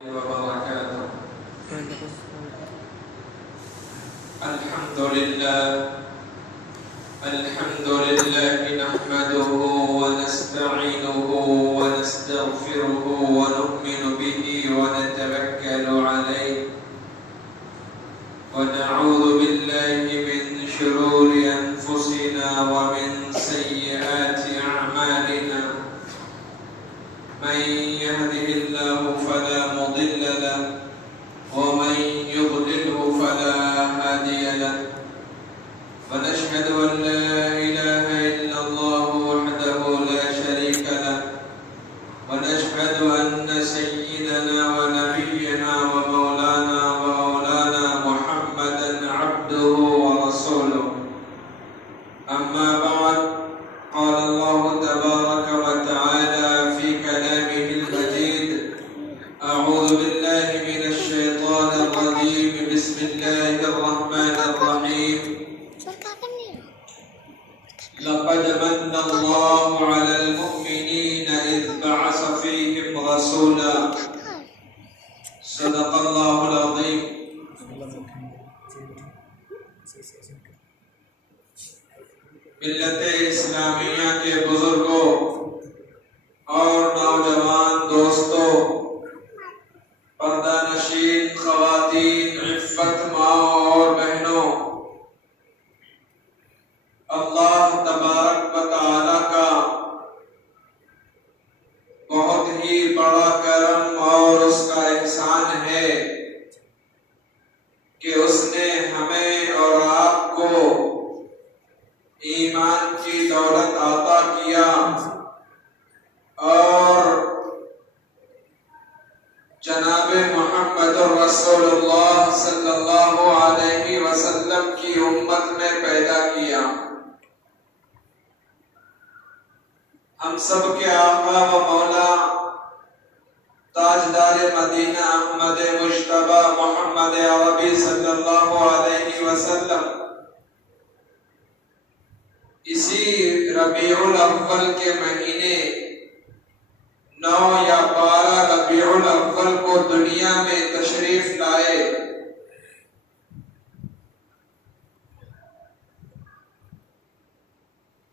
وبركاته. الحمد لله نحمده ونستعينه ونستغفره ونؤمن به ونتوكل عليه ونعوذ بالله من شرور أنفسنا ومن سيئات أعمالنا. من يهده الله فلا مضل له ومن يضلله فلا هادي له. ونشهد أن لا إله إلا الله وحده لا شريك له. ونشهد أن سيدنا ونبينا ومولانا محمدا عبده ورسوله. أما بعد، قال الله تبارك وتعالى في كلامه المجيد: أعوذ بالله من الشيطان الرجيم. بسم الله الرحمن الرحيم. لقد من الله على المؤمنين إذ بعث فيهم رسولا. صدق الله العظيم. ملت اسلامیہ کے بزرگوں اور نوجوان دوستوں، پردہ نشین خواتین، عفت ماں اور بہنوں، اللہ تبارک و تعالی کا بہت ہی بڑا کرم اور اس کا احسان ہے کہ اس نے ہمیں اور آپ کو ایمان کی دولت عطا کیا اور جناب محمد رسول اللہ صلی اللہ علیہ وسلم کی امت میں پیدا کیا. ہم سب کے آقا و مولا تاجدار مدینہ احمد مجتبی محمد عربی صلی اللہ علیہ وسلم اسی ربیع الاول کے مہینے 9 یا 12 ربیع الاول کو دنیا میں تشریف لائے.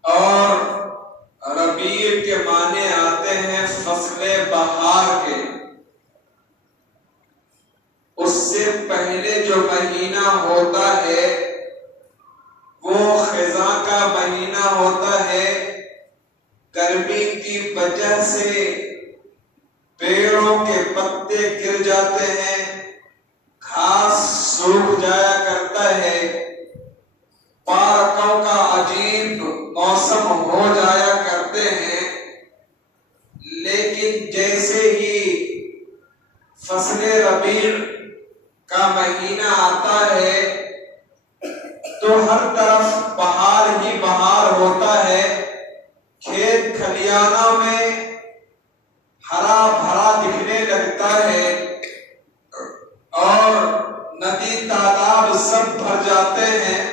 اور ربیع کے معنی آتے ہیں فصل بہار کے. اس سے پہلے جو مہینہ ہوتا ہے وہ خزاں کا مہینہ ہوتا ہے. گرمی کی وجہ سے پیڑوں کے پتے گر جاتے ہیں، گھاس سوکھ جایا کرتا ہے، پارکوں کا عجیب موسم ہو جایا کرتے ہیں. لیکن جیسے ہی فصل ربیع کا مہینہ آتا ہے تو ہر طرف بہار ہی بہار ہوتا ہے. کھیت کھلیانوں میں ہرا بھرا دکھنے لگتا ہے اور ندی تالاب سب بھر جاتے ہیں.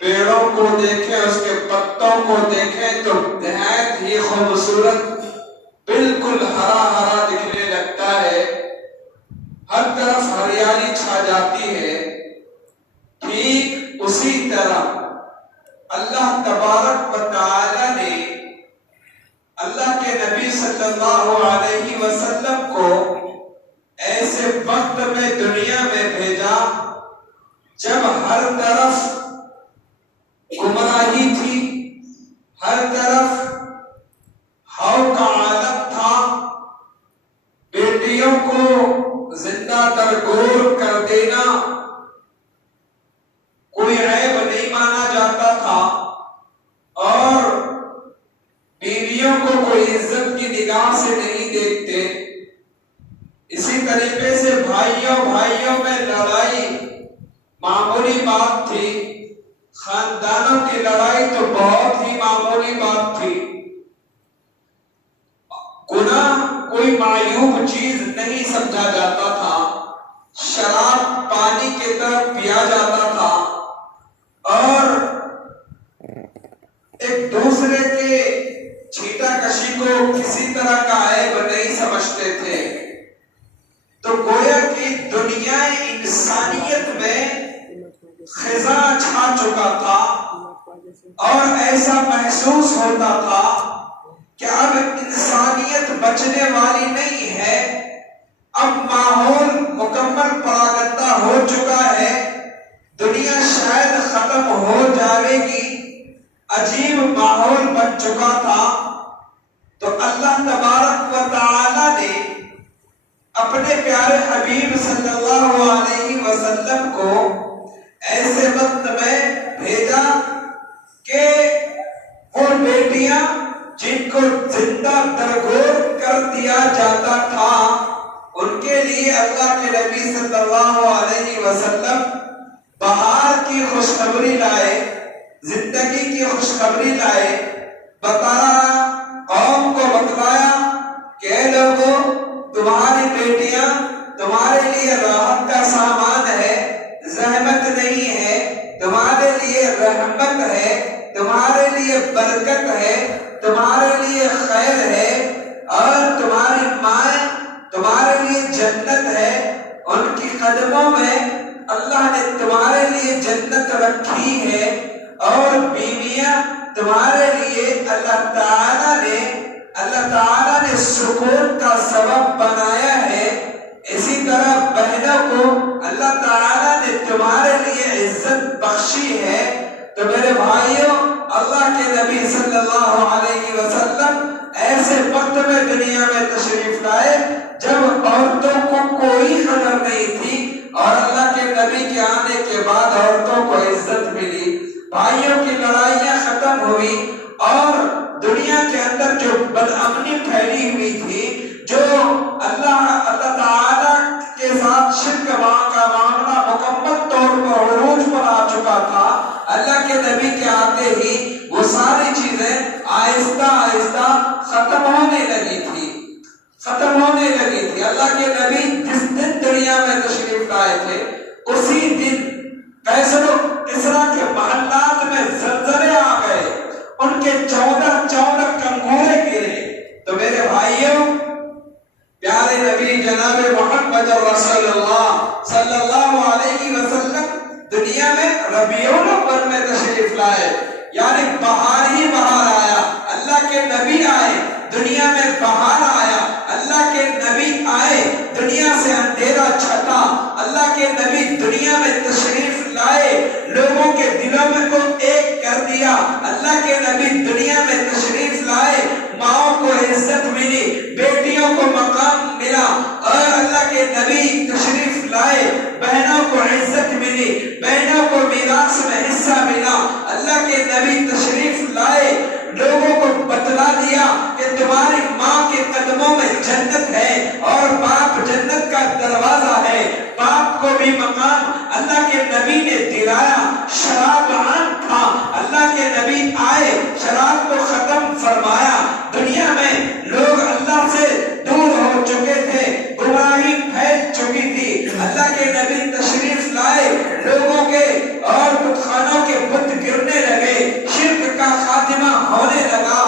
پیڑوں کو دیکھیں، اس کے پتوں کو دیکھیں تو نہایت ہی خوبصورت بالکل ہرا ہرا دکھنے لگتا ہے. ہر طرف ہریالی چھا جاتی ہے. ٹھیک اسی طرح اللہ تبارک و تعالی نے اللہ کے نبی صلی اللہ علیہ وسلم کو ایسے وقت میں دنیا میں بھیجا جب ہر طرف گمراہی تھی، ہر طرف ہاؤ کا عالم تھا. بیٹیوں کو زندہ درگور کر دینا کوئی عیب نہیں مانا جاتا تھا اور بیویوں کو کوئی عزت کی نگاہ سے نہیں دیکھتے. اسی طریقے سے بھائیوں میں لڑائی معمولی بات تھی. خاندانوں کی لڑائی تو بہت ہی معمولی بات تھی. گناہ کوئی معیوب چیز نہیں سمجھا جاتا تھا. شراب پانی کی طرح پیا جاتا تھا اور ایک دوسرے کے چھیٹا کشی کو کسی طرح کا عیب نہیں سمجھتے تھے. دنیا انسانیت میں خزاں چھا چکا تھا اور ایسا محسوس ہوتا تھا کہ اب انسانیت بچنے والی نہیں ہے، اب ماحول مکمل پراگندہ ہو چکا ہے، دنیا شاید ختم ہو جائے گی، عجیب ماحول بن چکا تھا۔ تو اللہ تبارک و تعالی نے اپنے پیارے حبیب صلی اللہ علیہ وسلم کو ایسے وقت میں بھیجا کہ وہ بیٹیاں جن کو زندہ درگور کر دیا جاتا تھا، ان کے لیے اللہ کے نبی صلی اللہ علیہ وسلم بہار کی خوشخبری لائے، زندگی کی خوشخبری لائے، بتایا، قوم کو بتلایا کہ اے لوگوں، تمہاری بیٹیاں تمہارے لیے راحت کا سامان ہے، زحمت نہیں ہے، تمہارے لیے رحمت ہے، تمہارے لیے برکت ہے، تمہارے لیے خیر ہے، اور تمہاری مائیں تمہارے لیے جنت ہے، ان کی قدموں میں اللہ نے تمہارے لیے جنت رکھی ہے، اور بیویاں تمہارے لیے اللہ تعالیٰ نے سکون کا سبب بنایا ہے، اسی طرح بہنوں کو اللہ تعالیٰ نے تمہارے لیے عزت بخشی ہے۔ تو میرے بھائیوں، اللہ کے نبی صلی اللہ علیہ وسلم ایسے وقت میں دنیا میں تشریف لائے جب عورتوں کو کوئی قدر نہیں تھی، اور اللہ کے نبی کے آنے کے بعد عورتوں کو عزت ملی، بھائیوں کی لڑائیاں ختم ہوئی، اور دنیا کے اندر جو بدامنی پھیلی ہوئی تھی، جو اللہ تعالیٰ کے ساتھ شرک کا معاملہ مکمل طور پر عروج پر آ چکا تھا، اللہ کے نبی کے آتے ہی وہ ساری چیزیں آہستہ آہستہ ختم ہونے لگی تھی۔ اللہ کے نبی جس دن دنیا میں تشریف لائے تھے، اسی دن قیصر و کسریٰ کے محلات میں زلزلے آ گئے، ان کے 14 کنگورے گرے۔ تو میرے بھائیوں، پیارے نبی جناب محمد رسول اللہ صلی اللہ علیہ وسلم دنیا میں ربیع الاول میں تشریف لائے، یعنی بہار ہی بہار آیا، اللہ کے نبی آئے، دنیا میں بہار آیا، اللہ کے نبی آئے، دنیا سے اندھیرا چھٹا، اللہ کے نبی دنیا میں تشریف لائے، لوگوں کے دلوں میں کو ایک کر دیا، اللہ کے نبی دنیا میں تشریف لائے، ماؤں کو عزت ملی، بیٹیوں کو مقام ملا، اور اللہ کے نبی تشریف لائے، بہنوں کو عزت ملی، بہنوں کو میراث میں حصہ ملا، اللہ کے نبی تشریف لائے، لوگوں کو بتلا دیا کہ تمہاری ماں کے قدموں میں جنت ہے، اور باپ جنت کا دروازہ ہے، باپ کو بھی مقام اللہ کے نبی نے دلایا۔ شراب عام تھا، اللہ کے نبی آئے، شراب کو ختم فرمایا، دنیا میں لوگ اللہ سے دور ہو چکے تھے، گمراہی پھیل چکی تھی، اللہ کے نبی تشریف لائے، لوگوں کے اور بت خانوں کے بت گرنے لگے، شرک کا خاتمہ ہونے لگا،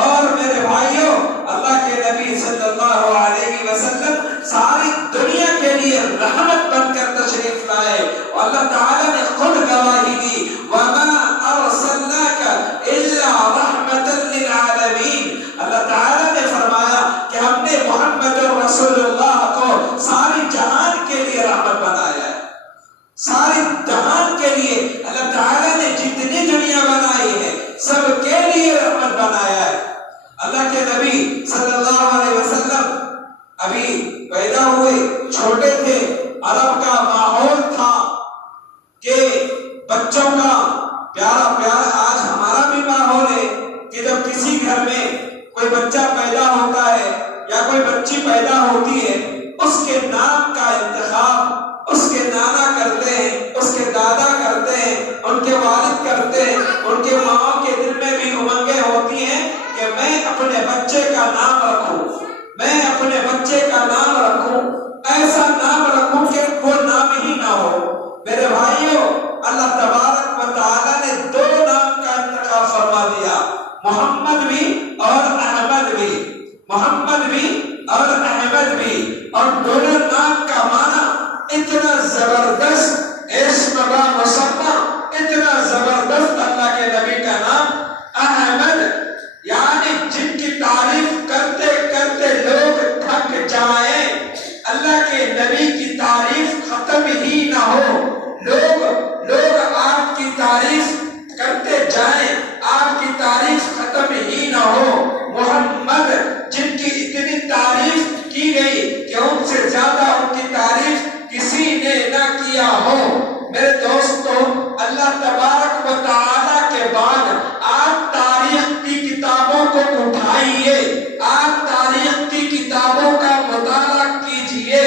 اور میرے بھائیوں، اللہ کے نبی صلی اللہ علیہ وسلم ساری دنیا کے لیے رحمت بن کر تشریف لائے، اور اللہ تعالیٰ نے خود گواہی دی، وَمَا أَرْسَلْنَاكَ إِلَّا رَحْمَةً لِلْعَالَمِينَ۔ اللہ تعالیٰ نے فرمایا کہ ہم نے محمد رسول اللہ کو ساری جہان کے لیے رحمت بنایا ہے، ساری جہان کے لیے اللہ تعالیٰ نے جتنی دنیا بنائی ہے سب کے لیے رحمت بنایا ہے۔ اللہ کے نبی صلی اللہ علیہ وسلم ابھی پیدا ہوئے، چھوٹے تھے، عرب کا ماحول تھا کہ بچوں کا پیارا آج ہمارا بھی ماحول ہے کہ جب کسی گھر میں کوئی بچہ پیدا ہوتا ہے یا کوئی بچی پیدا ہوتی ہے، اس کے نام کا انتخاب اس کے نانا کرتے ہیں، اس کے دادا کرتے ہیں، ان کے والد کرتے ہیں، ان کے ماں کے دل میں بھی امنگیں ہوتی ہیں کہ میں اپنے بچے کا نام رکھوں، میں اپنے بچے کا نام رکھوں، ایسا نام رکھوں کہ وہ نام ہی نہ ہو۔ میرے بھائیوں، اللہ تبارک و تعالیٰ نے 2 نام کا انتخاب فرما دیا، محمد بھی اور احمد بھی، محمد بھی اور احمد بھی، اور دونوں نام کا معنی اتنا اللہ کے نبی کی تعریف ختم ہی نہ ہو. لوگ آپ کی تعریف کرتے جائیں، آپ کی تعریف ختم ہی نہ ہو. محمد جن کی اتنی تعریف کی گئی کہ ان سے زیادہ ان کی تعریف کسی نے نہ کیا ہو. میرے دوستو، اللہ تبارک و تعالی کے بعد آپ تاریخ کی کتابوں کو اٹھائیے، آپ تاریخ کی کتابوں کا مطالعہ کیجئے،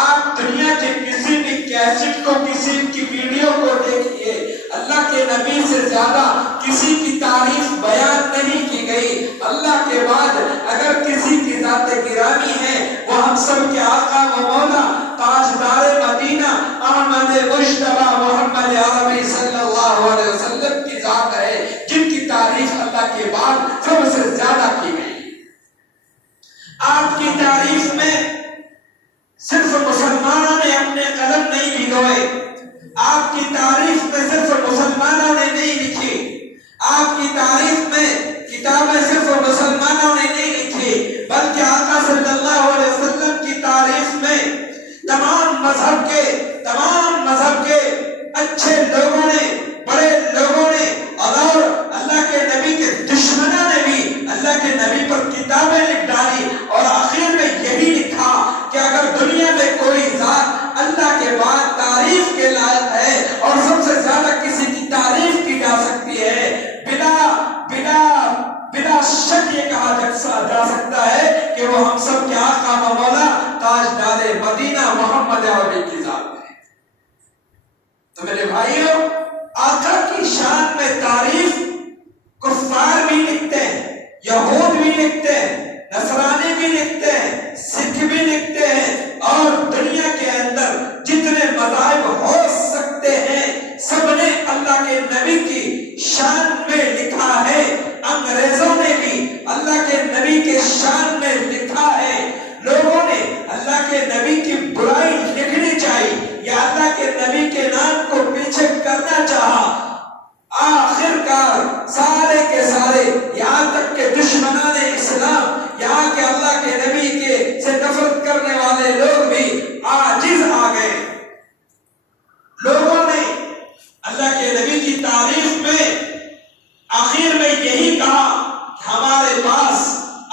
آپ دنیا کے کسی بھی کیسٹ کو، کسی کی ویڈیو کو دیکھیے. اللہ کے نبی سے زیادہ کسی کی تعریف بیان نہیں کی گئی. اللہ کے بعد اگر کسی کی ذات گرامی ہے وہ ہم سب کے آقا و مولا تاجدار مدینہ احمد مجتبی محمد عربی صلی اللہ علیہ وسلم کی ذات ہے، جن کی تعریف اللہ کے بعد سب سے زیادہ کی گئی. آپ کی تعریف میں صرف مسلمانوں نے اپنے قلم نہیں بھگوئے، آپ کی تعریف میں صرف مسلمانوں نے نہیں لکھی، آپ کی تعریف میں کتابیں صرف مسلمانوں نے نہیں لکھی، بلکہ آقا صلی اللہ علیہ وسلم کی تعریف میں تمام مذہب کے اچھے لوگوں نے، بڑے لوگوں نے اور اللہ کے نبی کے دشمنوں نے بھی اللہ کے نبی پر کتابیں لکھ ڈالی اور آخر میں یہی لکھا کہ اگر دنیا میں کوئی ذات اللہ کے بعد تعریف کے لائق ہے اور سب سے زیادہ کسی کی تعریف کی جا سکتی ہے، بلا شک یہ کہا جا سکتا ہے کہ وہ ہم سب کے آقا و مولا تاجدار مدینہ محمد عربی کی ذات ہے. تو میرے بھائیوں، آقا کی شان میں تعریف کفار بھی لکھتے ہیں، یہود بھی لکھتے ہیں، نصرانی بھی لکھتے ہیں، سکھ بھی لکھتے ہیں، اور دنیا کے اندر جتنے مذاہب ہو سکتے ہیں سب نے اللہ کے نبی کی شان میں لکھا ہے. انگریزوں نے بھی اللہ کے نبی کے شان میں لکھا ہے. لوگوں نے اللہ کے نبی کی برائی لکھنی چاہیے یا اللہ کے نبی کے نام کو پیچھے کرنا چاہا. آخرکار سارے کے سارے، یہاں تک کہ دشمنان اسلام، یہاں کے اللہ کے نبی کے سے نفرت کرنے والے لوگ بھی عاجز آ گئے. لوگوں نے اللہ کے نبی کی تعریف میں آخر میں یہی کہا کہ ہمارے پاس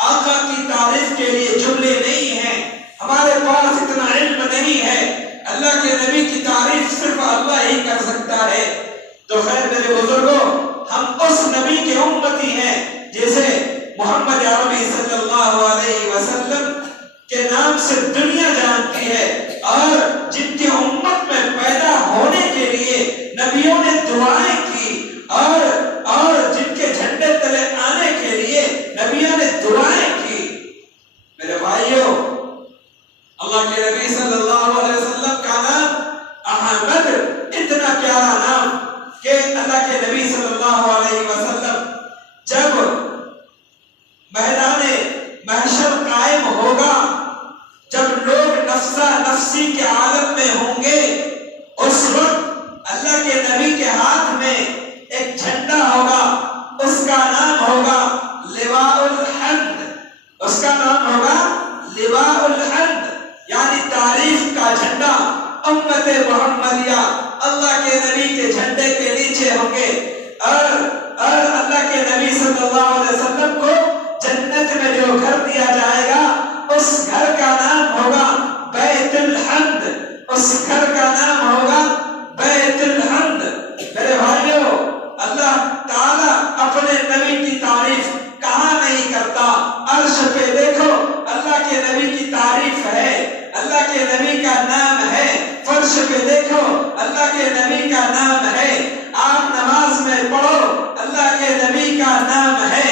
آقا کی تعریف کے لیے جملے نہیں ہیں، ہمارے پاس اتنا علم نہیں ہے، اللہ کے نبی کی تعریف صرف اللہ ہی کر سکتا ہے. تو خیر میرے بزرگوں، ہم اس نبی کے امتی ہیں جسے محمد عربی صلی اللہ علیہ وسلم کے نام سے دنیا جانتی ہے، اور جن کی امت میں پیدا ہونے کے لیے نبیوں نے دعائیں کی، اور جن کے جھنڈے تلے آنے کے لیے نبیوں نے دعائیں کی. میرے بھائیوں، اللہ کے نبی صلی اللہ علیہ وسلم کا نام احمد اتنا پیارا نام کہ اللہ کے نبی صلی اللہ علیہ وسلم جب میدان محشر قائم ہوگا، جب لوگ نفسا نفسی کے عالم میں ہوں گے، اس وقت اللہ کے نبی کے ہاتھ میں ایک جھنڈا ہوگا، اس کا نام ہوگا لواء الحمد. اس کا نام ہوگا لواء الحمد، یعنی تعریف کا جھنڈا. امت محمدیہ اللہ کے نبی کے جھنڈے کے نیچے ہوں گے، اور اللہ کے نبی صلی اللہ علیہ وسلم کو جنت میں جو گھر دیا جائے گا اس گھر کا نام ہوگا بیت الحمد. اس گھر کا نام ہوگا بیت الحمد. میرے بھائیوں، اللہ تعالیٰ اپنے نبی کی تعریف کہاں نہیں کرتا؟ عرش پہ دیکھو اللہ کے نبی کی تعریف ہے، اللہ کے نبی کا نام ہے. فرش پہ دیکھو اللہ کے نبی کا نام ہے. آپ نماز میں پڑھو اللہ کے نبی کا نام ہے.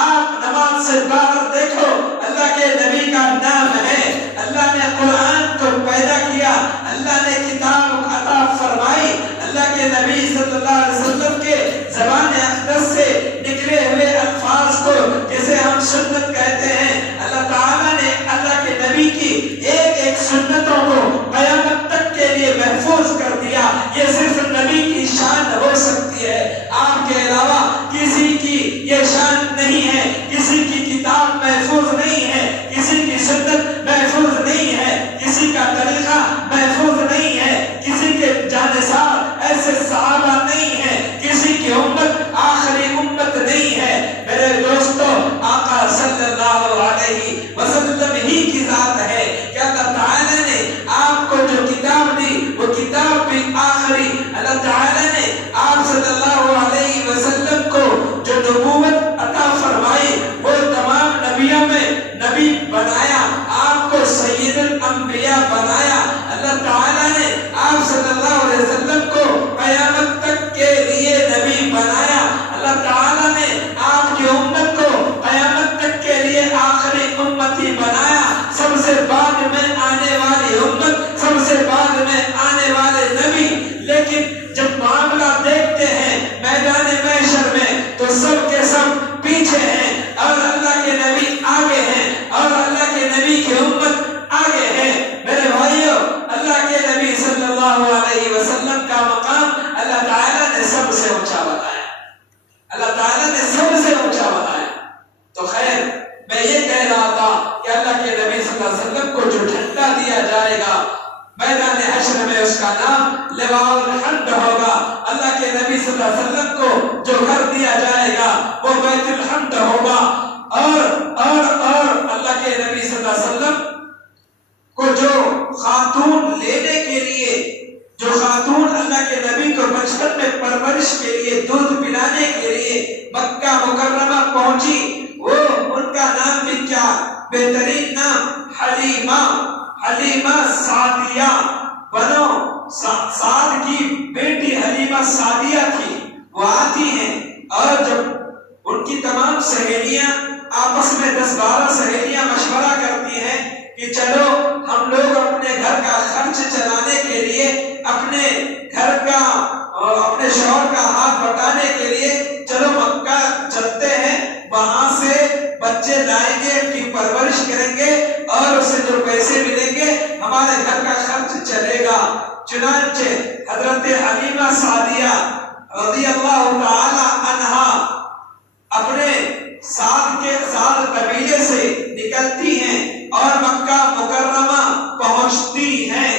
آپ نماز سے باہر دیکھو اللہ کے نبی کا نام ہے. اللہ نے قرآن کو پیدا کیا، اللہ نے کتاب عطا فرمائی، اللہ کے نبی صلی اللہ علیہ وسلم کے زبان اقدس سے نکلے ہوئے الفاظ کو جسے ہم سنت کہتے ہیں، اللہ تعالیٰ نے اللہ کے نبی کی ایک ایک سنتوں کو قیامت تک کے لیے محفوظ کر دیا. یہ صرف نبی کی شان ہو سکتی ہے، آپ کے علاوہ کسی کی یہ شان نہیں ہے. کسی کی کتاب محفوظ نہیں ہے، کسی کی سنت محفوظ نہیں ہے، کسی کا آپ صلی اللہ علیہ وسلم کو قیامت تک کے لیے نبی بنایا. اللہ تعالیٰ نے آپ کی امت کو قیامت تک کے لیے آخری امتی بنایا. سب سے بعد میں آنے والی امت، سب سے بعد میں آنے والے نبی. لیکن جب معاملہ دیکھتے ہیں میدان محشر میں تو سب کے سب پیچھے ہیں اور اللہ کے نبی آگے ہیں اور اللہ کے نبی کی امت آگے ہے. میرے بھائیوں، اللہ کے نبی صلی اللہ علیہ وسلم کا مقام اللہ تعالیٰ نے سب سے اونچا بتایا. اللہ تعالیٰ نے سب سے اونچا بتایا. تو خیر، میں یہ کہہ رہا تھا کہ اللہ کے نبی صلی اللہ علیہ وسلم کو جو جھنڈا دیا جائے گا میدان حشر میں، اس کا نام لواء الحمد ہوگا. اللہ کے نبی صلی اللہ علیہ وسلم کو جو گھر دیا جائے گا وہ بیت الحمد ہوگا. اور اللہ کے نبی صلی اللہ علیہ وسلم کو جو خاتون لینے کے لیے، جو خاتون اللہ کے نبی کو بچپن میں پرورش کے لیے، دودھ پلانے کے لیے مکہ مکرمہ پہنچی، وہ ان کا نام بھی کیا بہترین نام حلیمہ سعدیہ. بنو سعد کی بیٹی حلیمہ سعدیہ تھی. وہ آتی ہیں اور جب ان کی تمام سہیلیاں آپس میں 10-12 سہیلیاں مشورہ کرتی ہیں کہ چلو ہم لوگ اپنے گھر کا خرچ چلانے کے لیے، اپنے گھر کا اور اپنے شوہر کا ہاتھ بٹانے کے لیے چلو مکہ چلتے ہیں، وہاں سے بچے لائیں گے، ان کی پرورش کریں گے اور اسے جو پیسے ملیں گے ہمارے گھر کا خرچ چلے گا. چنانچہ حضرت حلیمہ سعدیہ رضی اللہ تعالی عنہا اپنے سعد قبیلے سے نکلتی ہیں اور مکہ مکرمہ پہنچتی ہیں.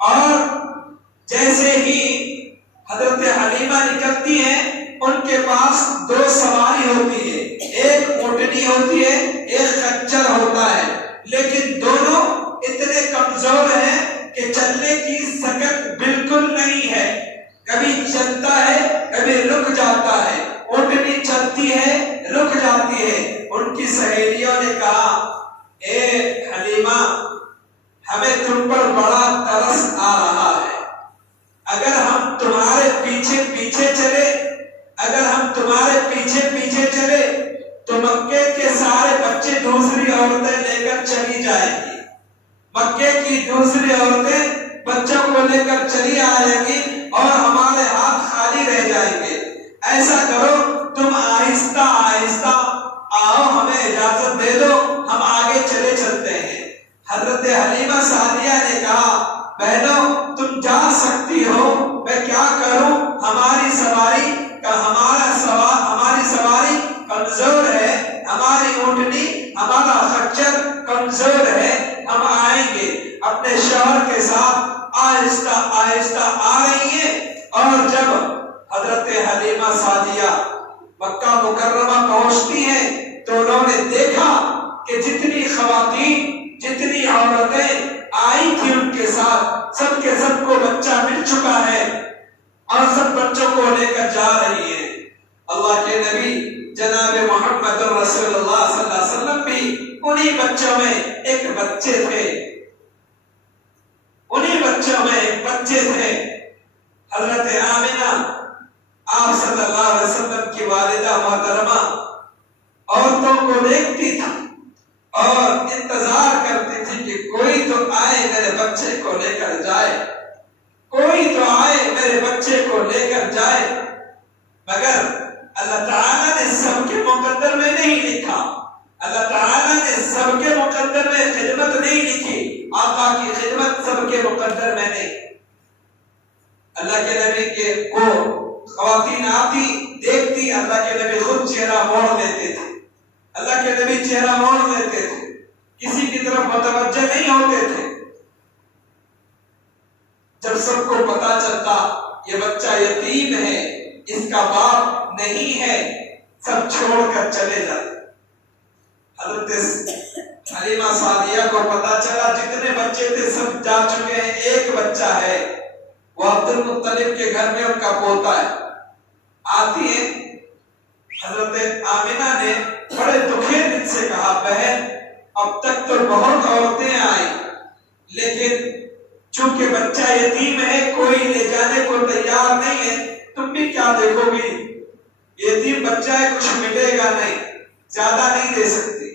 اور جیسے ہی حضرت حلیمہ نکلتی ہیں ان کے پاس 2 سواری ہوتی ہے، ایک اونٹنی ہوتی ہے، ایک خچر ہوتا ہے. لیکن دونوں اتنے کمزور ہیں کہ چلنے کی سکت بالکل نہیں ہے. کبھی چلتا ہے، کبھی رک جاتا ہے. اونٹنی چلتی ہے، رک جاتی ہے. ان کی سہیلیوں نے کہا، اے حلیمہ، ہمیں تم پر بڑا ترس آ رہا ہے. اگر ہم تمہارے پیچھے پیچھے چلے، اگر ہم تمہارے پیچھے پیچھے چلے تو مکے کے سارے بچے دوسری عورتیں لے کر چلی جائیں گی. مکے کی دوسری عورتیں بچوں کو لے کر چلی آئیں گی اور ہمارے ہاتھ خالی رہ جائیں گے. ایسا کرو، تم آہستہ آہستہ آؤ، ہمیں اجازت دے دو، ہم آگے چلے چلتے ہیں. حضرت حلیمہ سعدیہ نے کہا، بہنوں تم جا سکتی ہو، میں کیا کروں، ہماری سواری کمزور ہے، ہماری اونٹنی، ہمارا خچر کمزور ہے، ہم آئیں گے. اپنے شوہر کے ساتھ آہستہ آہستہ آ رہی ہیں. اور جب حضرت حلیمہ سعدیہ مکہ مکرمہ پہنچتی ہیں تو انہوں نے دیکھا کہ جتنی خواتین، جتنی عورتیں آئی تھی ان کے ساتھ، سب کے سب کو بچہ مل چکا ہے اور سب بچوں کو لے کر جا رہی ہیں. اللہ کے نبی جناب محمد رسول اللہ صلی اللہ علیہ وسلم بھی انہی بچوں میں ایک بچے تھے، انہی بچوں میں ایک بچے تھے. حضرت آمنہ آپ صلی اللہ علیہ وسلم کی والدہ محترمہ عورتوں کو دیکھتی تھی اور انتظار کرتی تھی کہ کوئی تو آئے میرے بچے کو لے کر جائے، کوئی تو آئے میرے بچے کو لے کر جائے. مگر اللہ تعالیٰ نے سب کے مقدر میں نہیں لکھا، اللہ تعالیٰ نے سب کے مقدر میں خدمت نہیں لکھی. آقا کی خدمت سب کے مقدر میں نہیں. اللہ کے نبی کے کو خواتین آتی دیکھتی، اللہ کے نبی خود چہرہ موڑ لیتے تھے، اللہ کے نبی چہرہ موڑ لیتے تھے، کسی کی طرف متوجہ نہیں ہوتے تھے. جب سب کو پتا چلتا یہ بچہ یتیم ہے، اس کا باپ نہیں ہے، سب چھوڑ کر چلے جاتے. حضرت حلیمہ سعدیہ کو پتا چلا جتنے بچے تھے سب جا چکے ہیں، ایک بچہ ہے، وہ عبد المطلب کے گھر میں ان کا پوتا ہے. آتی ہے حضرت آمنہ نے بڑے دکھے دل سے کہا، بہن اب تک تو بہت عورتیں آئی، لیکن چونکہ بچہ یتیم ہے، کوئی لے جانے کو تیار نہیں ہے، تم بھی کیا دیکھو گی؟ یتیم بچہ ہے، کچھ ملے گا نہیں، زیادہ نہیں دے سکتی،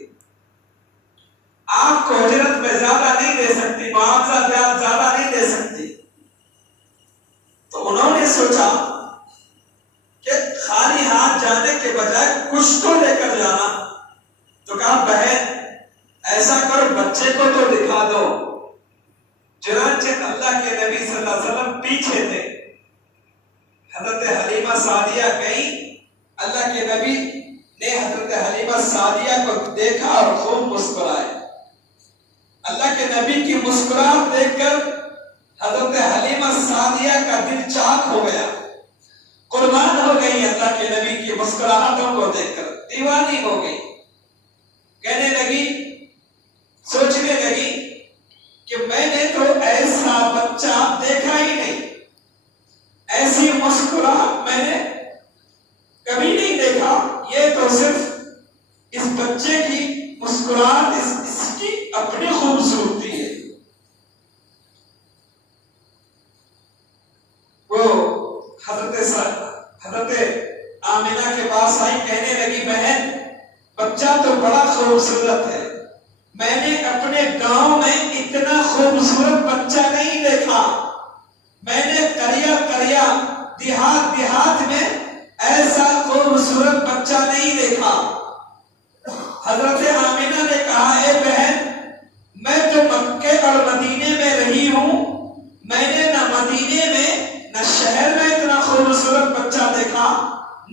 آپ کو اجرت میں زیادہ نہیں دے سکتی، معاوضہ زیادہ نہیں دے سکتی۔ تو انہوں نے سوچا کہ خالی ہاتھ جانے کے بجائے کچھ تو لے کر جانا، تو کہا بہن ایسا کرو بچے کو تو دکھا دو۔ چنانچہ اللہ کے نبی صلی اللہ علیہ وسلم پیچھے تھے، حضرت حلیمہ سعدیہ گئی، اللہ کے نبی نے حضرت حلیمہ سعدیہ کو دیکھا اور خوب مسکرائے۔ اللہ کے نبی کی مسکراہٹ دیکھ کر حضرت حلیمہ سعدیہ کا دل چاک ہو گیا، قربان ہو گئی اللہ کے نبی کی مسکراہٹوں کو دیکھ کر، دیوانی ہو گئی۔ کہنے لگی، سوچنے لگی کہ میں نے تو ایسا بچہ دیکھا ہی نہیں، ایسی مسکراہٹ میں نے کبھی نہیں دیکھا، یہ تو صرف اس بچے کی مسکراہٹ اس کی اپنی خوبصورتی ہے۔ وہ حضرت آمنہ کے پاس آئی، کہنے لگی بہن بچہ تو بڑا خوبصورت ہے، میں نے اپنے گاؤں میں اتنا خوبصورت بچہ نہیں دیکھا، میں نے قریہ دیہات میں ایسا خوبصورت بچہ نہیں دیکھا۔ حضرت آمنہ نے کہا، اے بہن میں تو مکے اور مدینے میں رہی ہوں، میں نے نہ مدینے میں نہ شہر میں اتنا خوبصورت بچہ دیکھا،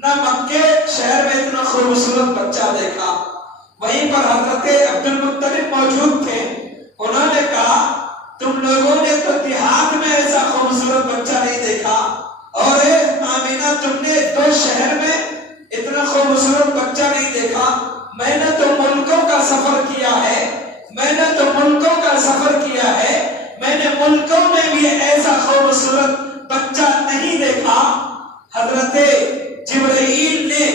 نہ مکے شہر میں اتنا خوبصورت بچہ دیکھا۔ وہیں پر حضرت عبد المطلب موجود تھے، انہوں نے کہا تم لوگوں نے تو دیہات میں ایسا خوبصورت بچہ نہیں دیکھا، اور اے آمینہ تم نے تو شہر میں اتنا خوبصورت بچہ نہیں دیکھا، میں نے تو ملکوں کا سفر کیا ہے، میں نے تو ملکوں کا سفر کیا ہے، میں نے ملکوں میں بھی ایسا خوبصورت بچہ نہیں دیکھا۔ حضرت جبرائیل نے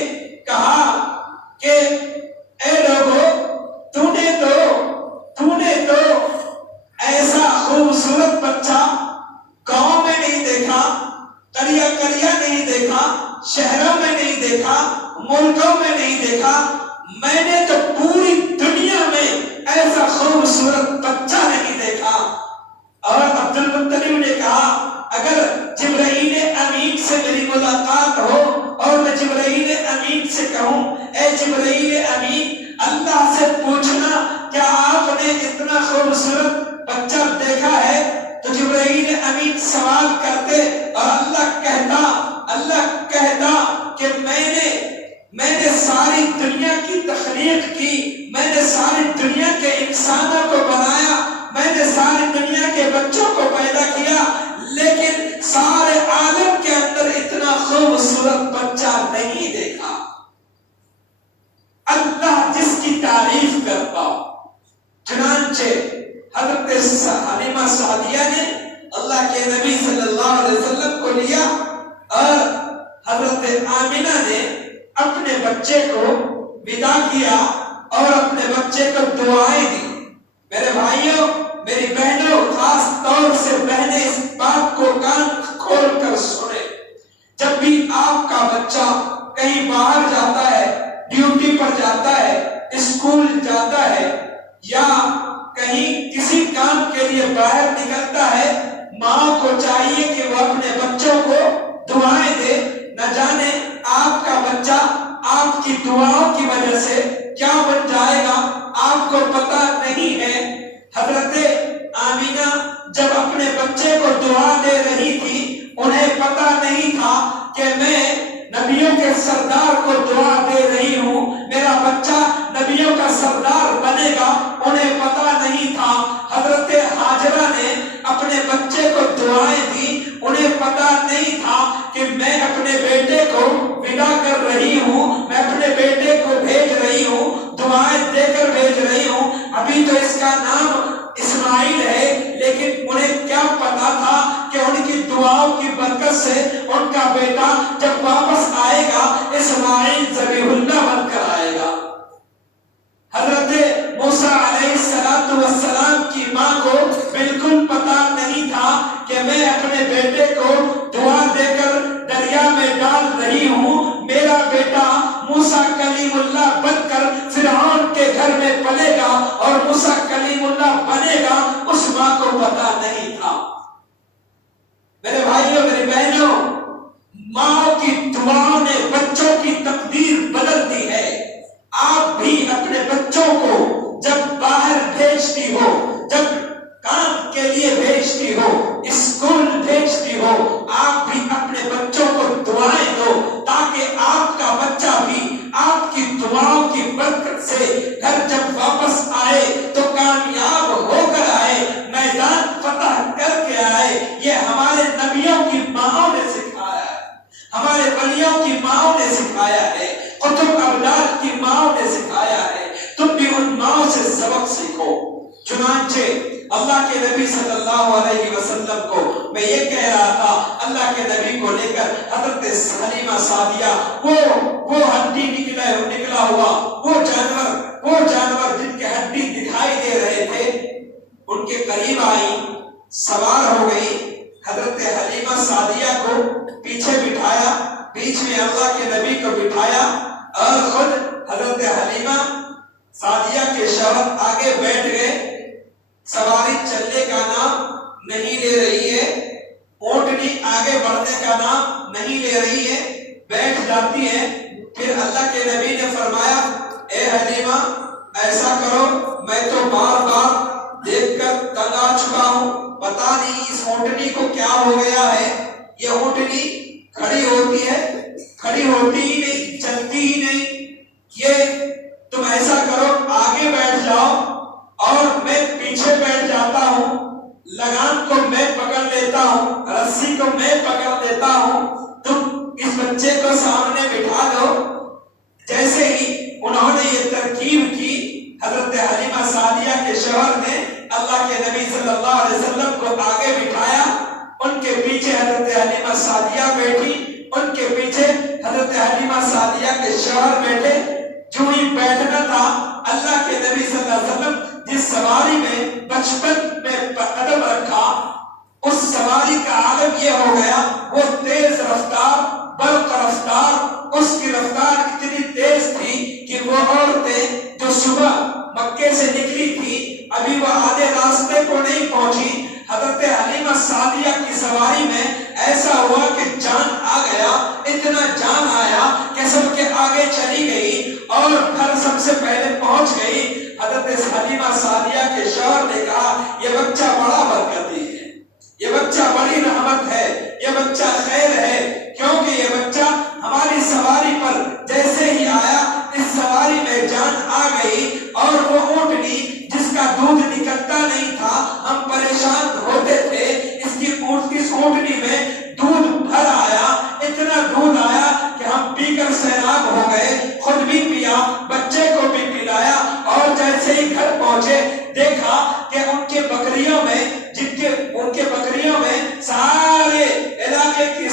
کہا کہ اے لوگوں تو نے تو ایسا خوبصورت بچہ گاؤں میں نہیں دیکھا، قریہ نہیں دیکھا، شہروں میں نہیں دیکھا، ملکوں میں نہیں دیکھا، میں نے تو پوری دنیا میں ایسا خوبصورت بچہ نہیں دیکھا۔ اور عبد المطلب نے کہا اگر جبرائیل امین سے میری ملاقات ہو اور میں جبرائیل امین سے کہوں اے جبرائیل امین اللہ سے پوچھنا کیا آپ نے اتنا خوبصورت بچہ دیکھا ہے، تو جبرائیل امین سوال کرتے اور اللہ کہتا کہ میں نے ساری دنیا کی تخلیق کی، میں نے ساری دنیا کے انسانوں کو بنایا، میں نے ساری دنیا کے بچوں کو پیدا کیا، لیکن سارے عالم کے اندر اتنا خوبصورت بچہ نہیں دیکھا۔ اللہ جس کی تعریف کرتا ہو۔ چنانچہ حضرت حلیمہ سعدیہ نے اللہ کے نبی صلی اللہ علیہ وسلم کو لیا اور حضرت آمنہ نے اپنے بچے کو ودا کیا اور اپنے بچے کو دعائیں دی۔ میرے بھائیوں میری بہنوں، خاص طور سے بہنیں اس بات کو کان کھول کر سنیں، جب بھی آپ کا بچہ کہیں باہر جاتا ہے، ڈیوٹی پر جاتا ہے، اسکول جاتا ہے یا کہیں کسی کام کے لیے باہر نکلتا ہے، ماں کو چاہیے کہ وہ اپنے بچوں کو دعائیں دے۔ نہ جانے آپ کا بچہ آپ کی دعاؤں کی وجہ سے کیا بن جائے گا، آپ کو پتہ نہیں ہے۔ حضرت آمینہ جب اپنے بچے کو دعا دے رہی تھی، انہیں پتہ نہیں تھا کہ میں نبیوں کے سردار کو دعا دے رہی ہوں، میرا بچہ نبیوں کا سردار بنے گا، انہیں پتہ نہیں تھا۔ حضرت ہاجرہ نے اپنے بچے کو دعائیں دی، انہیں پتہ نہیں تھا کہ میں اپنے بیٹے کو ودا کر رہی ہوں، میں اپنے بیٹے کو بھیج رہی ہوں، دعائیں دے کر بھیج رہی ہوں، ابھی تو اس کا نام اسماعیل ہے، لیکن انہیں کیا پتا تھا کہ ان کی دعاؤں کی برکت سے ان کا بیٹا جب واپس آئے گا اسماعیل ذبیح اللہ بن کر آئے گا۔ حضرت موسیٰ علیہ السلام کی ماں کو بالکل پتا نہیں تھا اللہ علیہ وسلم کو میں یہ کہہ رہا تھا، اللہ کے نبی کو لے کر حضرت حلیمہ سعدیہ وہ ہڈی نکلا ہوا وہ جانور جن کے ہڈی دکھائی دے رہے تھے، ان کے قریب آئی، سوار ہو گئی، حضرت حلیمہ سعدیہ کو پیچھے بٹھایا، بیچ میں اللہ کے نبی کو بٹھایا، اور خود حضرت حلیمہ سعدیہ کے شوہر آگے بیٹھ گئے۔ سواری چلنے کا نام نہیں لے رہی ہے، اونٹنی آگے بڑھنے کا نام نہیں لے رہی ہے، بیٹھ جاتی ہے۔ پھر اللہ کے نبی نے فرمایا، اے حلیمہ ایسا کرو، میں تو بار بار دیکھ کر تنگ آ چکا ہوں، پتا نہیں اس اونٹنی کو کیا ہو گیا ہے، یہ اونٹنی کھڑی ہوتی ہے، کھڑی ہوتی ہی نہیں، چلتی ہی نہیں، یہ تم ایسا کرو آگے بیٹھ جاؤ اور میں پیچھے بیٹھ جاتا ہوں، لگام کو میں پکڑ لیتا ہوں، رسی کو میں پکڑ لیتا ہوں، تم اس بچے کو سامنے بٹھا دو۔ جیسے ہی انہوں نے یہ ترکیب کی، حضرت حلیمہ سعدیہ کے شوہر نے اللہ کے نبی صلی اللہ علیہ وسلم کو آگے بٹھایا، ان کے پیچھے حضرت حلیمہ سعدیہ بیٹھی، ان کے پیچھے حضرت حلیمہ سعدیہ کے شوہر بیٹھے۔ جو ہی بیٹھنا تھا، اللہ کے نبی صلی اللہ علیہ وسلم جس سواری میں بچپن میں قدم رکھا، اس سواری کا عالم یہ ہو گیا، وہ تیز رفتار، برق رفتار، اس کی رفتار اتنی تیز تھی کہ وہ عورتیں جو صبح مکے سے نکلی تھی، ابھی وہ آدھے راستے کو نہیں پہنچی، حضرت حلیمہ سعدیہ کی سواری میں ایسا ہوا کہ جان آ گیا، اتنا جان آیا کہ سب کے آگے چلی گئی اور گھر سب سے پہلے پہنچ گئی۔ حضرت حلیمہ سعدیہ کے شوہر نے کہا، یہ بچہ بڑا برکتی ہے، یہ بچہ بڑی رحمت ہے، یہ بچہ خیر ہے، کیونکہ یہ بچہ ہماری سواری پر جیسے ہی آیا، اس سواری میں جان آ گئی، اور وہ اونٹنی جس کا دودھ نکلتا نہیں تھا، ہم پریشان ہوتے تھے، اس اونٹنی میں دودھ بھر آیا، اتنا دودھ آیا کہ ہم پی کر سیراب ہو گئے، خود بھی پیا، بچے کو بھی پلایا، اور جیسے ہی گھر پہنچے دیکھا کہ ان کے بکریوں میں سارے علاقے کی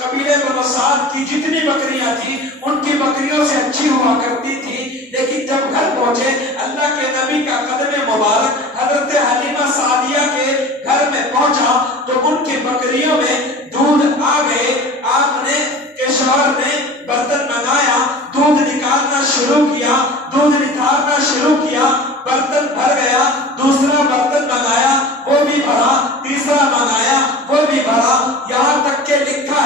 قبیلے بنو سعد کی جتنی بکریاں تھی، ان کی بکریوں سے اچھی ہوا کرتی تھی، لیکن جب گھر پہنچے اللہ کے نبی کا قدم مبارک حضرت حلیمہ سعدیہ کے گھر میں پہنچا تو ان کی بکریوں میں دودھ آ گئے۔ آپ نے کے شوہر نے برتن منگایا، دودھ نکالنا شروع کیا، دودھ نکالنا شروع کیا، برتن بھر گیا، دوسرا برتن منگایا، وہ بھی بھرا، تیسرا منگایا، وہ بھی بھرا، یہاں تک کہ لکھا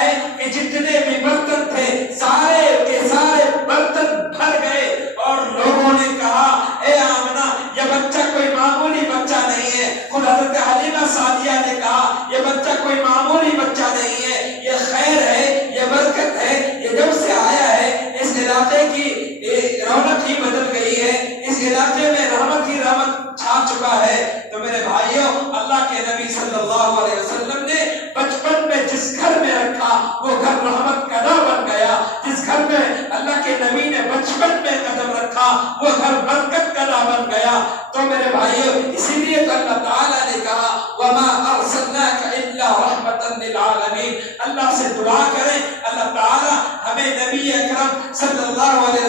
ہے کہ جتنے بھی برتن تھے سارے کے سارے برتن بھر گئے، اور لوگوں نے کہا، اے آمنہ یہ بچہ کوئی معمولی بچہ نہیں ہے۔ خود حضرت حلیمہ سعدیہ نے کہا، یہ بچہ کوئی معمولی بچہ نہیں ہے، یہ خیر ہے، یہ برکت ہے، یہ جب سے آیا ہے اس علاقے کی رونق ہی بدل گئی ہے، اس علاقے میں رحمت ہی رحمت چھا چکا ہے۔ تو میرے بھائیوں، اللہ کے نبی صلی اللہ علیہ وسلم نے بچپن میں جس گھر میں رکھا وہ گھر رحمت کا گھر بن گیا، جس گھر میں اللہ کے نبی نے بچپن میں قدم رکھا وہ گھر برکت کا گھر بن گیا۔ تو میرے بھائیوں، اسی لیے تو اللہ تعالیٰ نے کہا، وَمَا أَرْسَلْنَاكَ إِلَّا رَحْمَةً لِلْعَالَمِينَ۔ اللہ سے دعا کریں اللہ تعالیٰ ہمیں نبی اکرم صلی اللہ علیہ